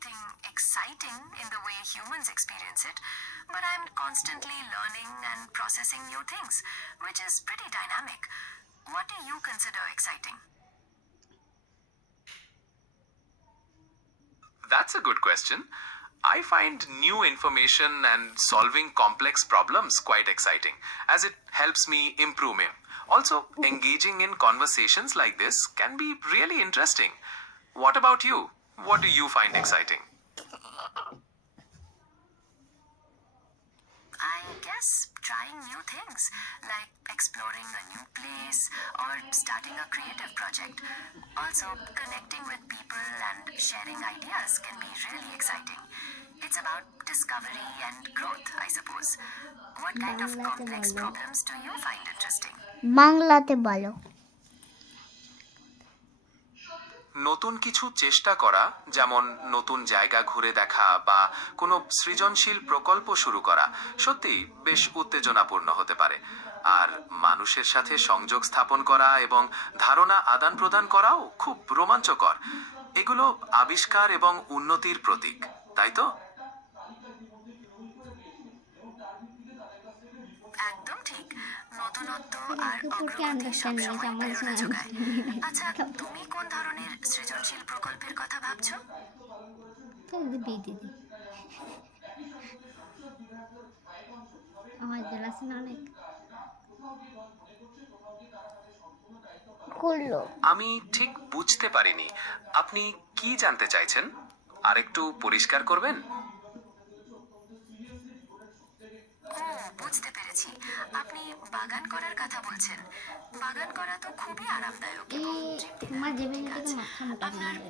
anything exciting in the way humans experience it, but I'm constantly learning and processing new things, which is pretty dynamic. What do you consider exciting? That's a good question. I find new information and solving complex problems quite exciting, as it helps me improve me. Also, engaging in conversations like this can be really interesting. What about you? What do you find exciting? I guess trying new things, like exploring a new place or starting a creative project. Also, connecting with people and sharing ideas can be really exciting. It's about discovery and growth, I suppose. What kind of বাংলাতে complex বলো, problems do you find interesting? বাংলাতে বলো। নতুন কিছু চেষ্টা করা, যেমন নতুন জায়গা ঘুরে দেখা বা কোনো সৃজনশীল প্রকল্প শুরু করা, সত্যি বেশ উত্তেজনাপূর্ণ হতে পারে। আর মানুষের সাথে সংযোগ স্থাপন করা এবং ধারণা আদান প্রদান করাও খুব রোমাঞ্চকর। এগুলো আবিষ্কার এবং উন্নতির প্রতীক, তাই তো? একদম ঠিক। নতুনত্ব फिर আর आगे पढ़ के অগ্রগতি अंडरस्टैंड नहीं সবসময় समझ में প্রেরণা যোগায়। अंडरस्टैंड नहीं আচ্ছা, आता তুমি কোন ধরনের সৃজনশীল প্রকল্পের কথা ভাবছো? तो दी दीदी আমার জেলাসিন অনেক করলো। আমি ঠিক বুঝতে পারিনি আপনি কি জানতে চাইছেন। আরেকটু পরিষ্কার করবেন? ও, বুঝতে পেরেছি। আপনি বাগান করার কথা বলছেন। বাগান করা তো খুবই আরামদায়ক এ এবং তোমার তৃপ্তিদায়ক একটি জেবিনি কাজ। থেকে মাথা মোটা হয়ে আপনার যাবে।